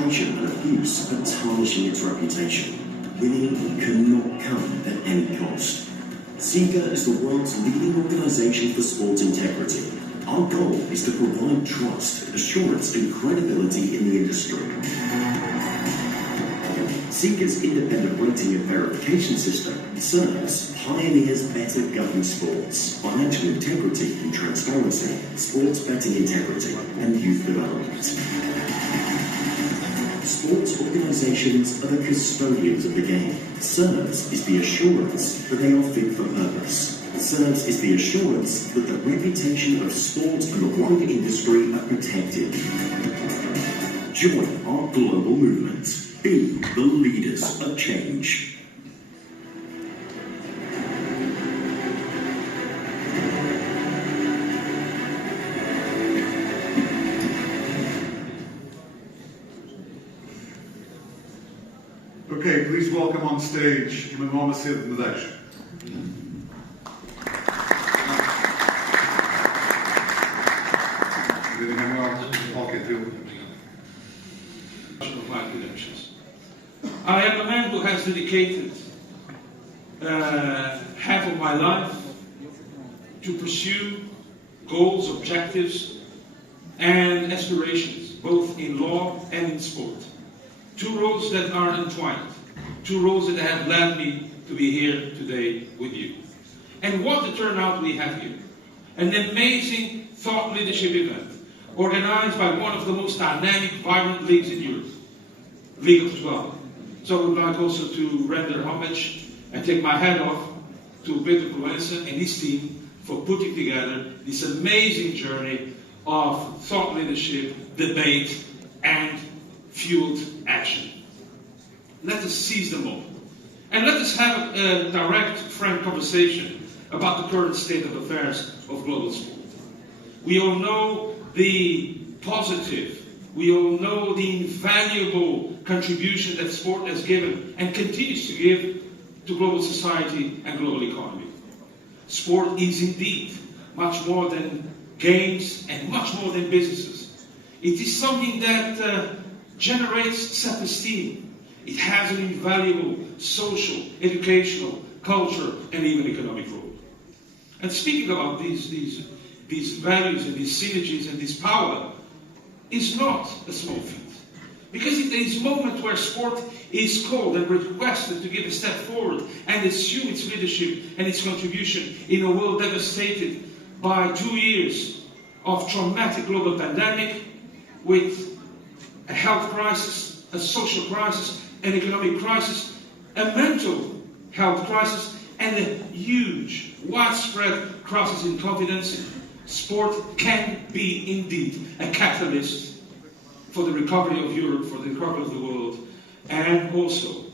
arbitration and abuse are tarnishing its reputation. Winning cannot come at any cost. SIGA is the world's leading organisation for sport integrity. Our goal is to provide trust, assurance and credibility in the industry. SIGA's independent rating and verification system serves pioneers better governed sports, financial integrity and transparency, sports betting integrity and youth development. Sports organisations are the custodians of the game. SERVS is the assurance that they are fit for purpose. SERVS is the assurance that the reputation of sport and the wider industry are protected. Join our global movement. Be the leaders of change. Okay, please welcome on stage Emanuel, Macedo, Medeiros. I am a man who has dedicated half of my life to pursue goals, objectives, and aspirations, both in law and in sport. Two roads that are entwined, two roads that have led me to be here today with you. And what a turnout we have here. An amazing thought leadership event, organized by one of the most dynamic, vibrant leagues in Europe, League of 12. So I would like also to render homage and take my hat off to Pedro Proença and his team for putting together this amazing journey of thought leadership, debate, and fueled action. Let us seize the moment. And let us have a direct, frank conversation about the current state of affairs of global sport. We all know the positive, we all know the invaluable contribution that sport has given and continues to give to global society and global economy. Sport is indeed much more than games and much more than businesses. It is something that generates self-esteem. It has an invaluable social, educational, cultural, and even economic role. And speaking about these values and these synergies and this power is not a small feat. Because it is a moment where sport is called and requested to give a step forward and assume its leadership and its contribution in a world devastated by 2 years of traumatic global pandemic, with a health crisis, a social crisis, an economic crisis, a mental health crisis, and a huge, widespread crisis in confidence. Sport can be indeed a catalyst for the recovery of Europe, for the recovery of the world, and also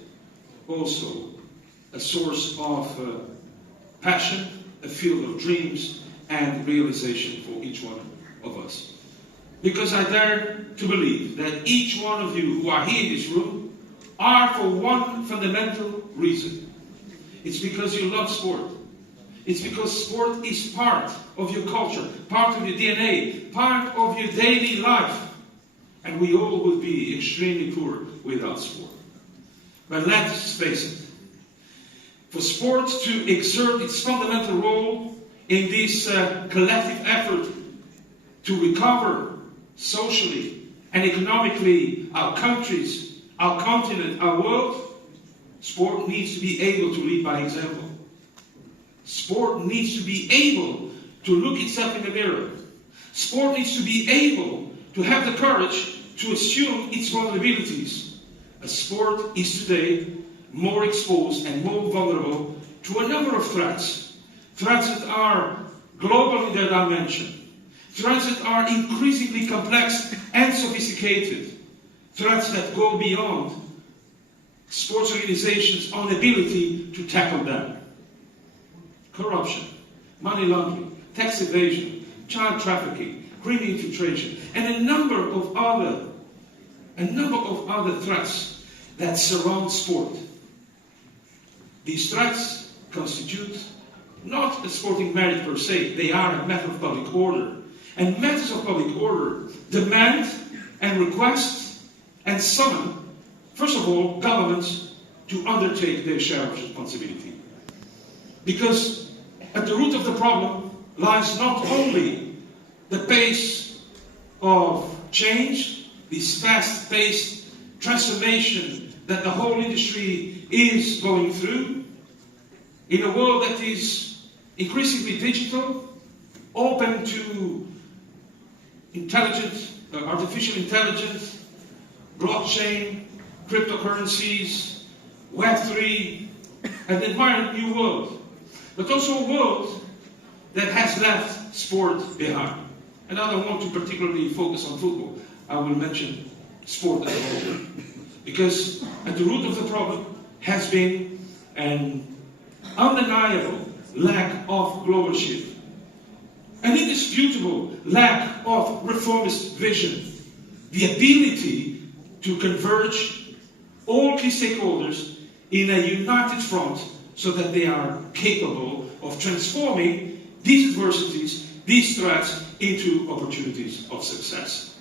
a source of passion, a field of dreams and realization for each one of us. Because I dare to believe that each one of you who are here in this room are for one fundamental reason. It's because you love sport. It's because sport is part of your culture, part of your DNA, part of your daily life. And we all would be extremely poor without sport. But let's face it, for sport to exert its fundamental role in this collective effort to recover socially and economically our countries, our continent, our world, sport needs to be able to lead by example. Sport needs to be able to look itself in the mirror. Sport needs to be able to have the courage to assume its vulnerabilities. A sport is today more exposed and more vulnerable to a number of threats. Threats that are global in their dimension. Threats that are increasingly complex and sophisticated. Threats that go beyond sports organizations' own ability to tackle them. Corruption, money laundering, tax evasion, child trafficking, criminal infiltration, and a number of other threats that surround sport. These threats constitute not a sporting merit per se, they are a matter of public order. And matters of public order demand and request and summon, first of all, governments to undertake their share of responsibility. Because at the root of the problem lies not only the pace of change, this fast-paced transformation that the whole industry is going through, in a world that is increasingly digital, open to artificial intelligence, blockchain, cryptocurrencies, Web3, an admired new world, but also a world that has left sport behind. And I don't want to particularly focus on football. I will mention sport as a whole. Because at the root of the problem has been an undeniable lack of globalship, an indisputable lack of reformist vision, the ability to converge all key stakeholders in a united front so that they are capable of transforming these adversities, these threats, into opportunities of success.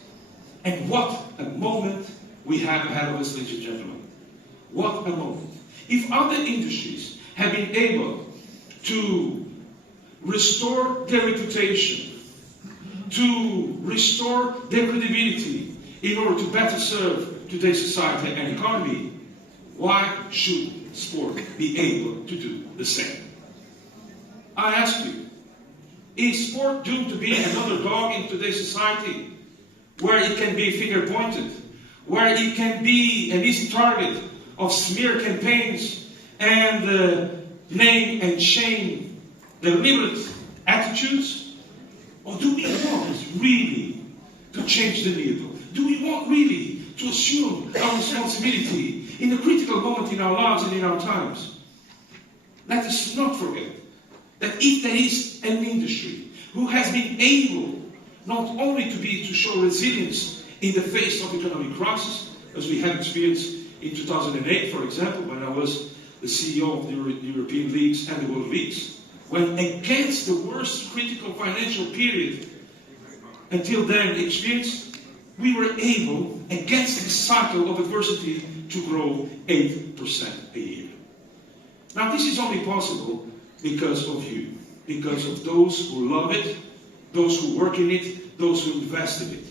And what a moment we have ahead of us, ladies and gentlemen. What a moment. If other industries have been able to restore their reputation, to restore their credibility in order to better serve today's society and economy, why should sport be able to do the same? I ask you, is sport doomed to be another dog in today's society, where it can be finger-pointed, where it can be an easy target of smear campaigns and name and shame deliberate attitudes? Or do we want really to change the needle? Do we want really to assume our responsibility in a critical moment in our lives and in our times? Let us not forget that if there is an industry who has been able not only to show resilience in the face of economic crisis, as we have experienced in 2008, for example, when I was the CEO of the European leagues and the World Leagues, when against the worst critical financial period until then experienced, we were able, against this cycle of adversity, to grow 8% a year. Now, this is only possible because of you, because of those who love it, those who work in it, those who invest in it.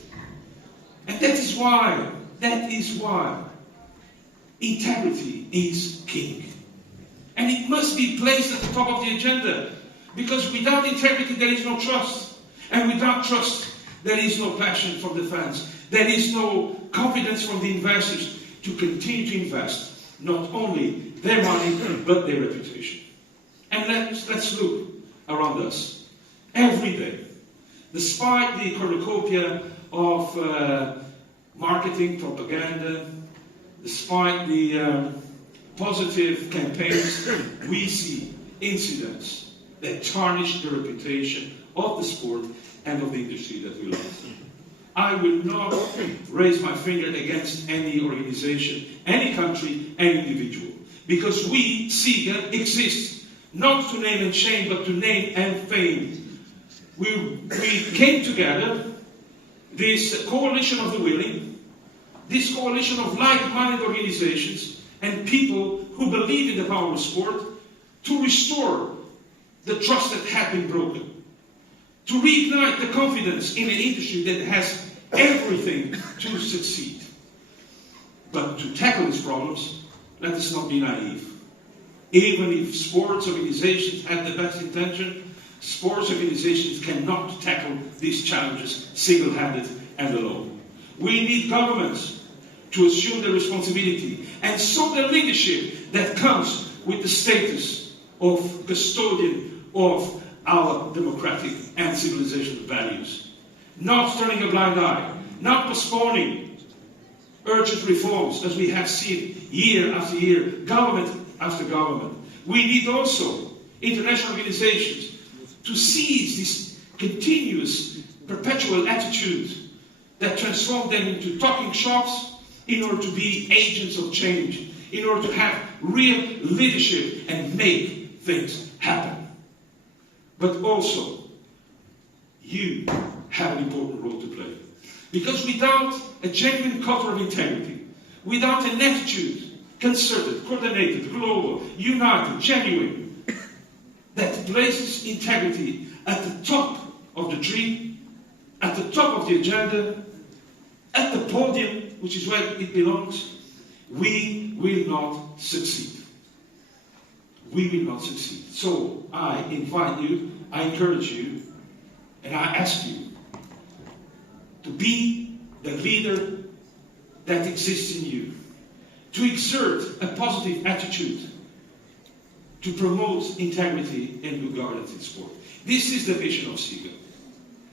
And that is why integrity is king. And it must be placed at the top of the agenda, because without integrity there is no trust. And without trust there is no passion from the fans. There is no confidence from the investors to continue to invest not only their money but their reputation. And let's look around us. Every day, despite the cornucopia of marketing, propaganda, despite the positive campaigns, we see incidents that tarnish the reputation of the sport and of the industry that we love. I will not raise my finger against any organization, any country, any individual, because we, SIGA, exist not to name and shame, but to name and fame. We came together, this coalition of the willing, this coalition of like-minded organizations and people who believe in the power of sport, to restore the trust that had been broken, to reignite the confidence in an industry that has everything to succeed. But to tackle these problems, let us not be naive. Even if sports organizations have the best intention, sports organizations cannot tackle these challenges single-handed and alone. We need governments to assume their responsibility and show the leadership that comes with the status of custodian of our democratic and civilizational values. Not turning a blind eye, not postponing urgent reforms as we have seen year after year, government after government. We need also international organizations to seize this continuous, perpetual attitude that transform them into talking shops in order to be agents of change, in order to have real leadership and make things happen. But also, you have an important role to play. Because without a genuine culture of integrity, without an attitude, concerted, coordinated, global, united, genuine, that places integrity at the top of the tree, at the top of the agenda, at the podium, which is where it belongs, we will not succeed. We will not succeed. So I invite you, I encourage you, and I ask you to be the leader that exists in you, to exert a positive attitude, to promote integrity and good governance in sport. This is the vision of SIGA,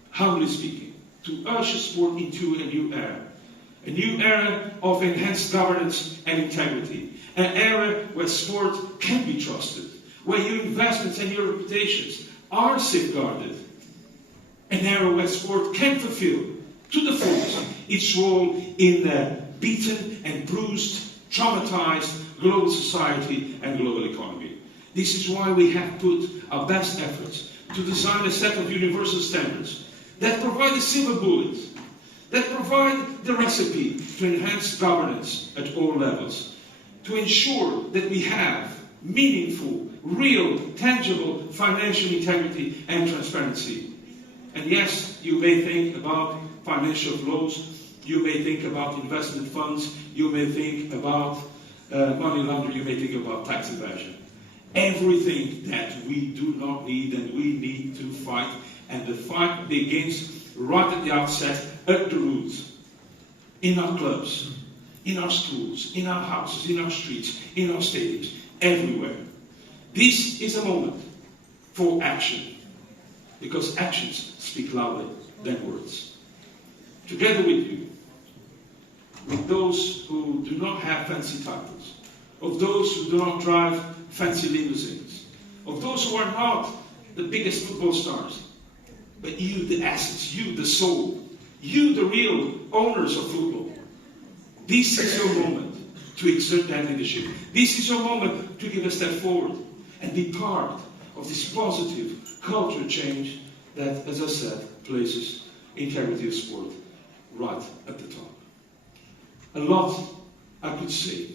humbly speaking, to usher sport into a new era of enhanced governance and integrity, an era where sport can be trusted, where your investments and your reputations are safeguarded, an era where sport can fulfill to the fullest its role in a beaten and bruised, traumatized global society and global economy. This is why we have put our best efforts to design a set of universal standards that provide a silver bullet, that provide the recipe to enhance governance at all levels, to ensure that we have meaningful, real, tangible financial integrity and transparency. And yes, you may think about financial flows, you may think about investment funds, you may think about money laundering, you may think about tax evasion. Everything that we do not need and we need to fight, and the fight begins right at the outset, at the roots, in our clubs, in our schools, in our houses, in our streets, in our stadiums, everywhere. This is a moment for action, because actions speak louder than words. Together with you, with those who do not have fancy titles, of those who do not drive fancy limousines, of those who are not the biggest football stars, but you, the assets, you, the soul, you, the real owners of football. This is your moment to exert that leadership. This is your moment to give a step forward and be part of this positive culture change that, as I said, places integrity of sport right at the top. A lot I could say,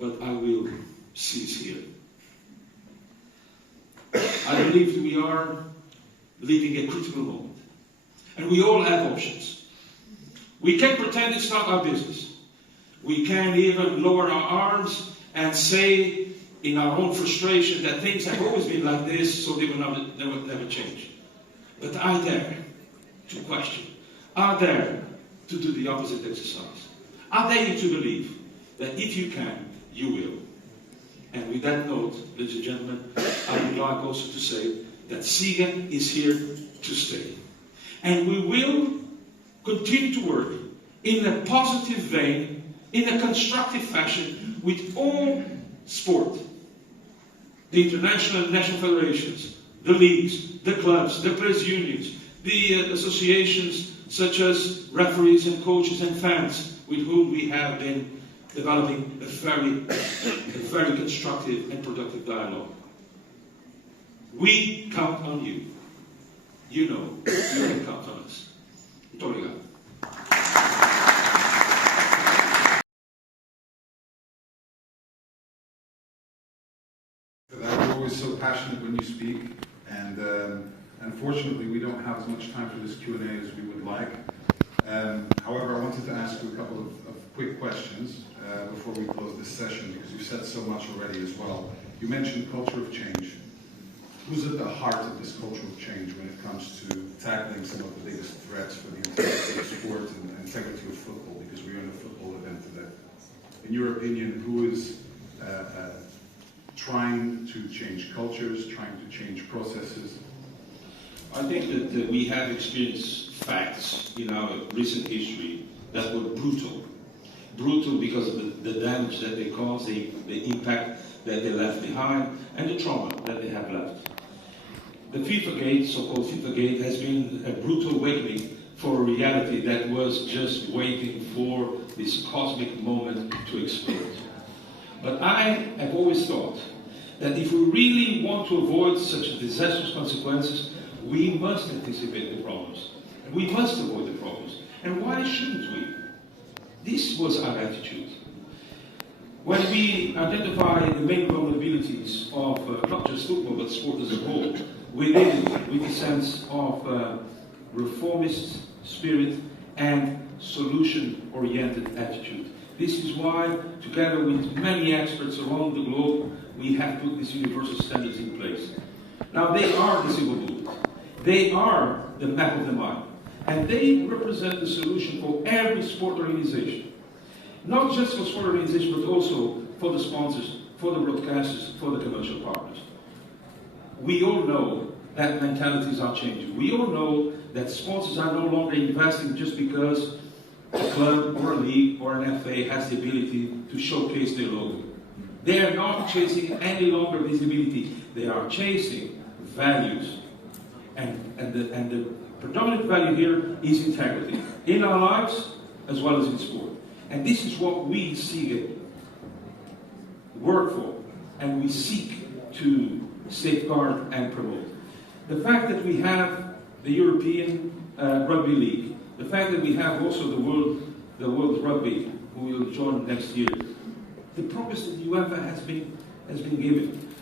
but I will cease here. I believe we are living a critical moment, and we all have options. We can pretend it's not our business. We can even lower our arms and say in our own frustration that things have always been like this, so they will never change. But I dare to question. I dare to do the opposite exercise. I dare you to believe that if you can, you will. And with that note, ladies and gentlemen, I would like also to say that SIGA is here to stay. And we will continue to work in a positive vein, in a constructive fashion, with all sport. The international and national federations, the leagues, the clubs, the players' unions, the associations such as referees and coaches and fans, with whom we have been developing a very constructive and productive dialogue. We count on you. You know, you can count on us. Muito obrigado. You're always so passionate when you speak, and unfortunately we don't have as much time for this Q&A as we would like. However, I wanted to ask you a couple of quick questions before we close this session, because you said so much already as well. You mentioned culture of change. Who's at the heart of this culture of change when it comes to tackling some of the biggest threats for the integrity of sport and integrity of football, because we're in a football event today? In your opinion, who is trying to change cultures, trying to change processes? I think that we have experienced facts in our recent history that were brutal. Brutal because of the damage that they caused, the impact that they left behind, and the trauma that they have left. The FIFA Gate, so-called FIFA Gate, has been a brutal awakening for a reality that was just waiting for this cosmic moment to explode. But I have always thought that if we really want to avoid such disastrous consequences, we must anticipate the problems. And we must avoid the problems. And why shouldn't we? This was our attitude. When we identify the main vulnerabilities of not just football but sport as a whole, we did it with a sense of reformist spirit and solution-oriented attitude. This is why, together with many experts around the globe, we have put these universal standards in place. Now, they are the silver bullet. They are the map of the mind. And they represent the solution for every sport organization. Not just for sport organizations, but also for the sponsors, for the broadcasters, for the commercial partners. We all know that mentalities are changing. We all know that sponsors are no longer investing just because a club or a league or an FA has the ability to showcase their logo. They are not chasing any longer visibility. They are chasing values. And the predominant value here is integrity, in our lives as well as in sport. And this is what we work for, and we seek to safeguard and promote. The fact that we have the European Rugby League, the fact that we have also the World Rugby, who will join next year, the progress that the UEFA has been given,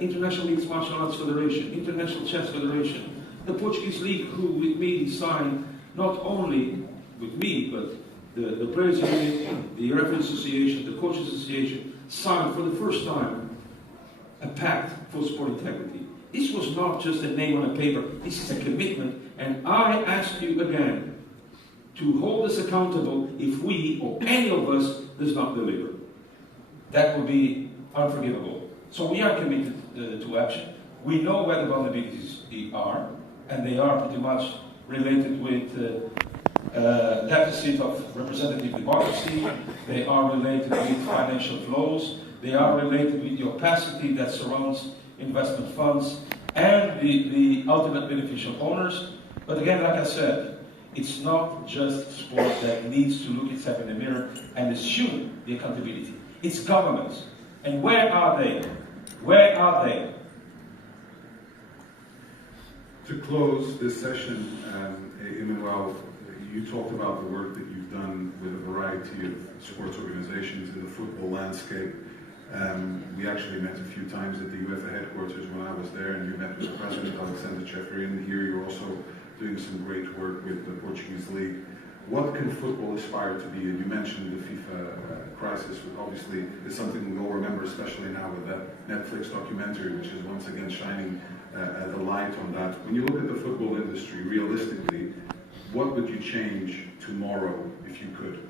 International Mixed Martial Arts Federation, International Chess Federation, the Portuguese League, who with me signed, not only with me, but the Players Union, the Referee Association, the Coaches Association, signed for the first time a pact for sport integrity. This was not just a name on a paper, this is a commitment, and I ask you again to hold us accountable if we or any of us does not deliver. That would be unforgivable. So we are committed to action. We know where the vulnerabilities are, and they are pretty much related with deficit of representative democracy, they are related with financial flows, they are related with the opacity that surrounds investment funds and the ultimate beneficial owners. But again, like I said, it's not just sport that needs to look itself in the mirror and assume the accountability. It's governments. And where are they? Where are they? To close this session, Emanuel, you talked about the work that you've done with a variety of sports organizations in the football landscape. We actually met a few times at the UEFA headquarters when I was there, and you met with the President, Alexander Jeffrey, and here you're also doing some great work with the Portuguese League. What can football aspire to be? And you mentioned the FIFA crisis, which obviously is something we all remember, especially now with that Netflix documentary, which is once again shining the light on that. When you look at the football industry, realistically, what would you change tomorrow if you could?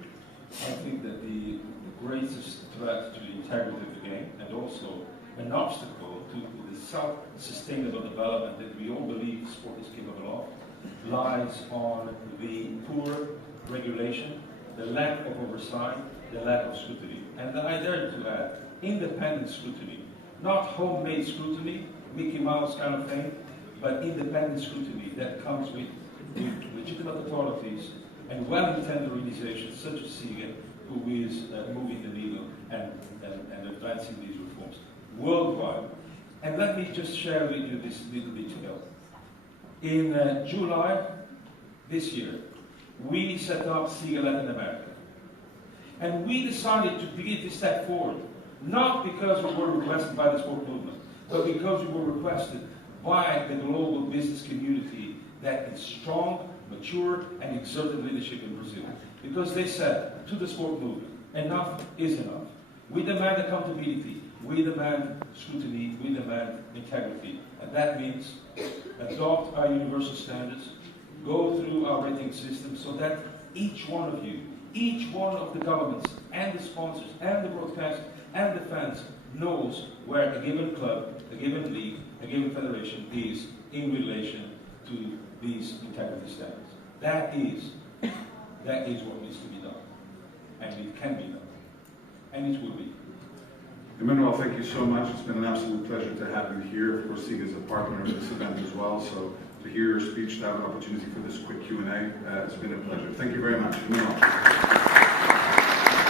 I think that the greatest threat to the integrity of the game, and also an obstacle to the self-sustainable development that we all believe sport is capable of, lies on the poor regulation, the lack of oversight, the lack of scrutiny. And I dare to add, independent scrutiny. Not homemade scrutiny, Mickey Mouse kind of thing, but independent scrutiny that comes with legitimate authorities and well-intended organizations such as SIGA, who is moving the needle and advancing these reforms worldwide. And let me just share with you this little detail. In July this year, we set up SIGA Latin America. And we decided to begin to step forward, not because we were requested by the sport movement, but because we were requested by the global business community that is strong, mature, and exerted leadership in Brazil. Because they said to the sport movement, enough is enough. We demand accountability, we demand scrutiny, we demand integrity. And that means adopt our universal standards, go through our rating system so that each one of you, each one of the governments and the sponsors and the broadcasters and the fans knows where a given club, a given league, a given federation is in relation to these integrity standards. That is what needs to be done. And it can be done. And it will be. Emanuel, thank you so much. It's been an absolute pleasure to have you here. Of course, SIGA is a partner of this event as well. So to hear your speech, to have an opportunity for this quick Q&A, it's been a pleasure. Thank you very much. Emanuel.